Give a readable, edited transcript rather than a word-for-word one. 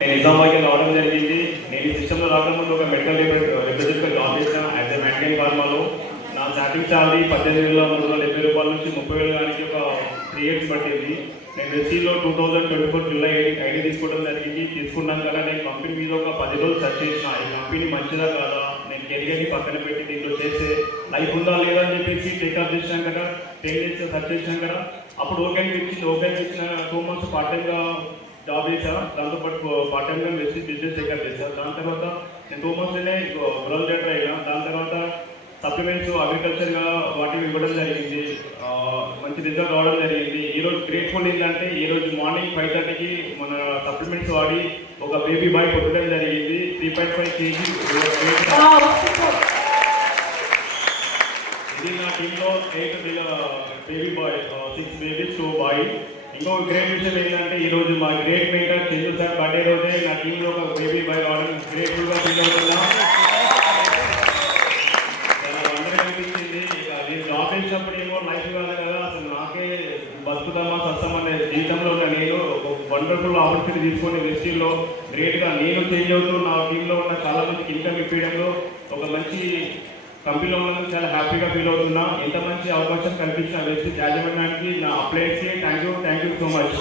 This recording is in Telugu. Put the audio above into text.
నేను నిజామాబాద్కి రావడం జరిగింది. నేను ఈ సిస్టంలో రాకముందు ఒక మెడికల్ రిప్రజెంటేటివ్గా జాబ్ చేశాను యాజ్ ఎ మ్యాన్కైన్ ఫార్మాలో. నా స్టార్టింగ్ శాలరీ 18,370 రూపాయల నుంచి 30,000 దానికి ఒక 3 ఇయర్స్ పట్టింది. నేను ఎస్సీలో 2024 జూలై ఐడి తీసుకోవడం జరిగింది. తీసుకున్నాం కదా నేను కంపెనీ మీద ఒక 10 రోజులు సెర్చ్ చేసిన. ఈ కంపెనీ మంచిదా కాదా, నేను కెరియర్ని పక్కన పెట్టి దీంట్లో చేస్తే లైఫ్ ఉందా లేదా అని చెప్పేసి టేకప్ చేసాం కదా, 10 డేస్ సెర్చ్ చేసాం కదా. అప్పుడు ఓకే ఇచ్చింది. ఓకే ఇచ్చిన 2 మంత్స్ పార్ట్ టైంగా జాబ్ చేశాను. దాంతోపాటు పార్ట్ టైంగా బిజినెస్ టేకప్ చేశాను. దాని తర్వాత నేను 2 మంత్స్లోనే రూరల్ డేటర్ అయ్యా. దాని తర్వాత సప్లిమెంట్స్ అగ్రికల్చర్గా వాటికి ఇవ్వడం జరిగింది. మంచి రిజల్ట్ రావడం జరిగింది. ఈరోజు గ్రేట్ఫుల్ ఏంటంటే ఈరోజు మార్నింగ్ 5:30కి మన సప్లిమెంట్స్ వాడి ఒక బేబీ బాయ్ పుట్టడం జరిగింది. 3.5 kg. ఇది నా టీంలో 8 బేబీ బాయ్, 6 బేబీస్ 2 బాయ్. ఇంకొక గ్రేట్ విషయం ఏంటంటే ఈరోజు మా great mentor Chandu sir birthday రోజే నా టీంలో ఒక బేబీ బాయ్ రావడం గ్రేట్ఫుల్గా ఫీల్ అవుతున్నా. అందరికీ అనిపించింది నేను జాబ్ చేసినప్పుడు ఏమో లైఫ్ కాదు కదా, అసలు నాకే బతుకుతామా సస్తామనే జీవితంలో ఉన్న నేను ఒక వండర్ఫుల్ ఆపర్చునిటీ తీసుకొని వెస్టీల్లో గ్రేట్గా నేను చేంజ్ అవుతూ నా టీంలో ఉన్న చాలా మందికి ఇన్కమ్ ఇప్పించడంలో ఒక మంచి కంపెనీలో ఉన్నందుకు చాలా హ్యాపీగా ఫీల్ అవుతున్నా. ఇంత మంచి అవకాశం కల్పించిన వెస్ట్ యాజమాన్యానికి నా అప్లైడ్స్కి థ్యాంక్ యూ సో మచ్.